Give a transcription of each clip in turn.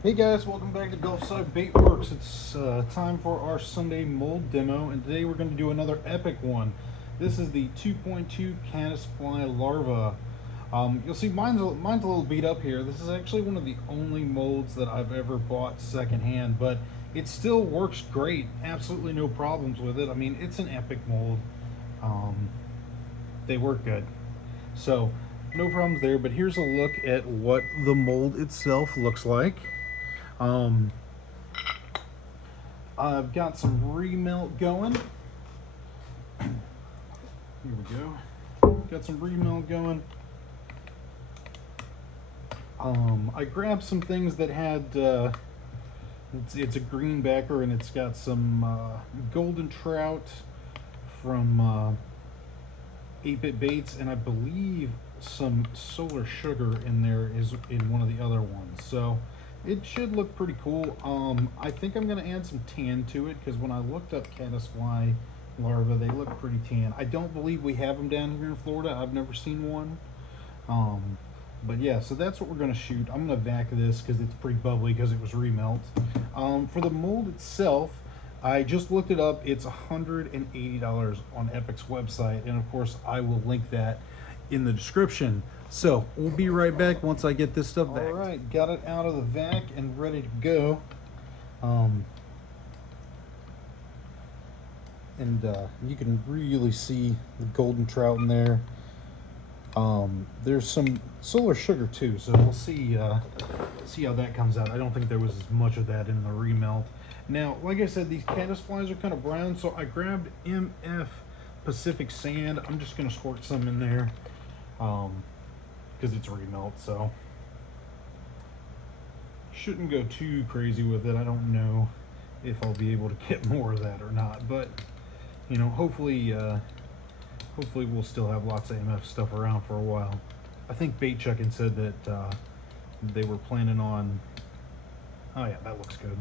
Hey guys, welcome back to Gulfside Bait Works. It's time for our Sunday mold demo, and today we're going to do another epic one. This is the 2.2 Caddis fly larva. You'll see mine's a little beat up here. This is actually one of the only molds that I've ever bought secondhand, but it still works great. Absolutely no problems with it. I mean, it's an epic mold. They work good. So, no problems there, but here's a look at what the mold itself looks like. I've got some remelt going. Here we go. Got some remelt going. I grabbed some things that had, it's a greenbacker, and it's got some golden trout from 8-Bit Baits, and I believe some solar sugar in there is in one of the other ones. So it should look pretty cool. I think I'm going to add some tan to it, because when I looked up caddis fly larvae, they look pretty tan. I don't believe we have them down here in Florida. I've never seen one. But yeah, so that's what we're going to shoot. I'm going to vac this because it's pretty bubbly because it was remelt. For the mold itself, I just looked it up. It's $180 on Epic's website, and of course I will link that in the description. So we'll be right back once I get this stuff vac. All right, got it out of the vac and ready to go. You can really see the golden trout in there. There's some solar sugar too, so we'll see how that comes out. I don't think there was as much of that in the remelt. Now, like I said, these caddis flies are kind of brown, so I grabbed MF Pacific Sand. I'm just going to squirt some in there because it's remelt, so shouldn't go too crazy with it. I don't know if I'll be able to get more of that or not, but you know, hopefully we'll still have lots of MF stuff around for a while. I think Bait Chuckin' said that they were planning on, oh yeah, that looks good.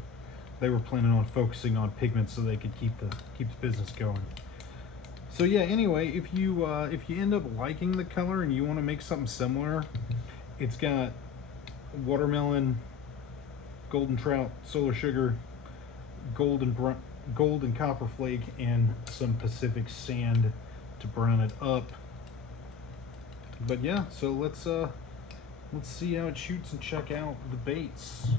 They were planning on focusing on pigments so they could keep the business going. So yeah, anyway, if you end up liking the color and you want to make something similar, it's got watermelon, golden trout, solar sugar, gold and copper flake, and some Pacific Sand to brown it up. But yeah, so let's see how it shoots and check out the baits.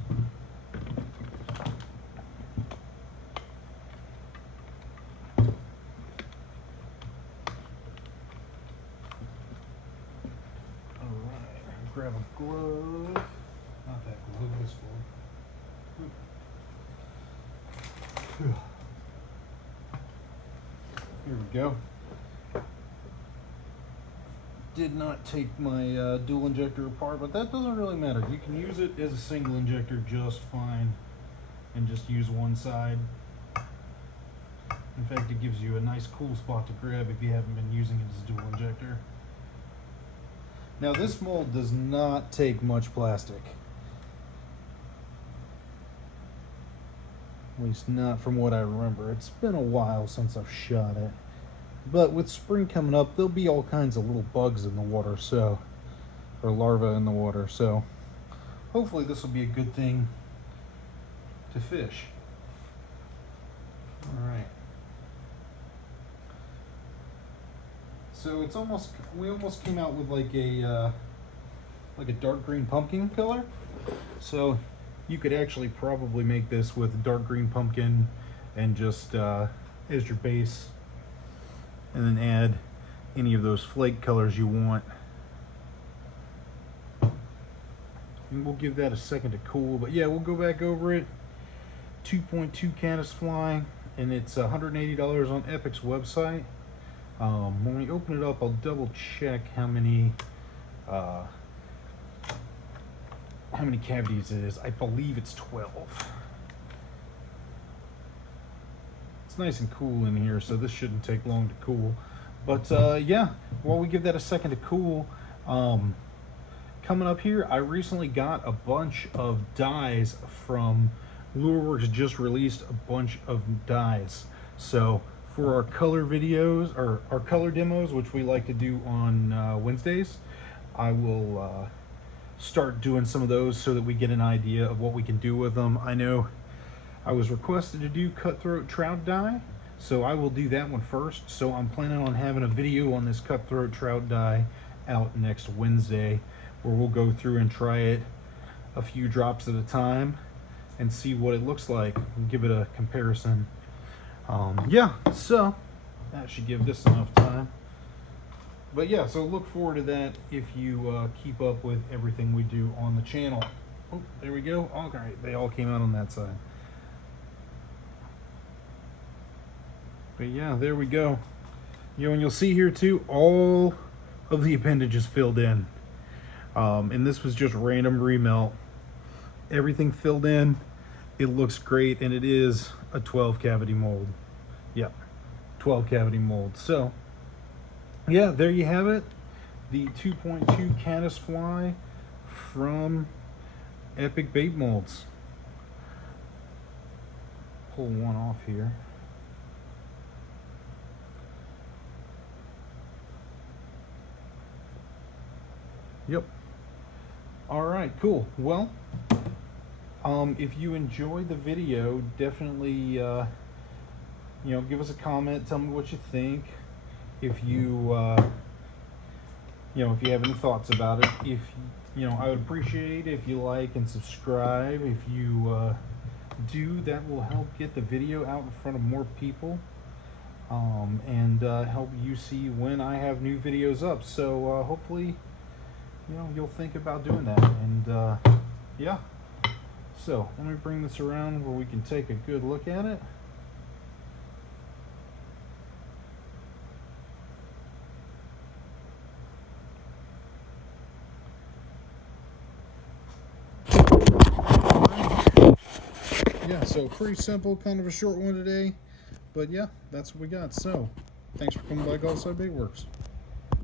Grab a glove. Not that glove, this one. Here we go. Did not take my dual injector apart, but that doesn't really matter. You can use it as a single injector just fine and just use one side. In fact, it gives you a nice cool spot to grab if you haven't been using it as a dual injector. Now, this mold does not take much plastic. At least not from what I remember. It's been a while since I've shot it. But with spring coming up, there'll be all kinds of little bugs in the water, so, or larvae in the water, so hopefully this will be a good thing to fish. All right. So it's almost, we almost came out with like a dark green pumpkin color. So you could actually probably make this with dark green pumpkin and just as your base, and then add any of those flake colors you want. And we'll give that a second to cool, but yeah, we'll go back over it. 2.2 Caddis fly, and it's $180 on Epic's website. When we open it up, I'll double check how many cavities it is. I believe it's 12. It's nice and cool in here, so this shouldn't take long to cool. But yeah, while we give that a second to cool, coming up here, I recently got a bunch of dyes from Lureworks. Just released a bunch of dyes. So for our color videos, or our color demos, which we like to do on Wednesdays, I will start doing some of those so that we get an idea of what we can do with them. I know I was requested to do cutthroat trout dye, so I will do that one first. So I'm planning on having a video on this cutthroat trout dye out next Wednesday, where we'll go through and try it a few drops at a time and see what it looks like and give it a comparison. Yeah, so that should give this enough time. But yeah, so look forward to that if you keep up with everything we do on the channel. Oh, there we go. All right, they all came out on that side. But yeah, there we go. And you'll see here too, all of the appendages filled in. And this was just random remelt. Everything filled in. It looks great, and it is a 12 cavity mold. Yep, 12 cavity mold. So yeah, there you have it. The 2.2 Caddis fly from Epic Bait Molds. Pull one off here. Yep. All right, cool. Well, if you enjoyed the video, definitely give us a comment. Tell me what you think. If you if you have any thoughts about it, if I would appreciate if you like and subscribe. If you do, that will help get the video out in front of more people, and help you see when I have new videos up. So hopefully you'll think about doing that. And yeah, so let me bring this around where we can take a good look at it. Yeah, so pretty simple, kind of a short one today, but yeah, that's what we got. So thanks for coming by Gulfside Bait Works.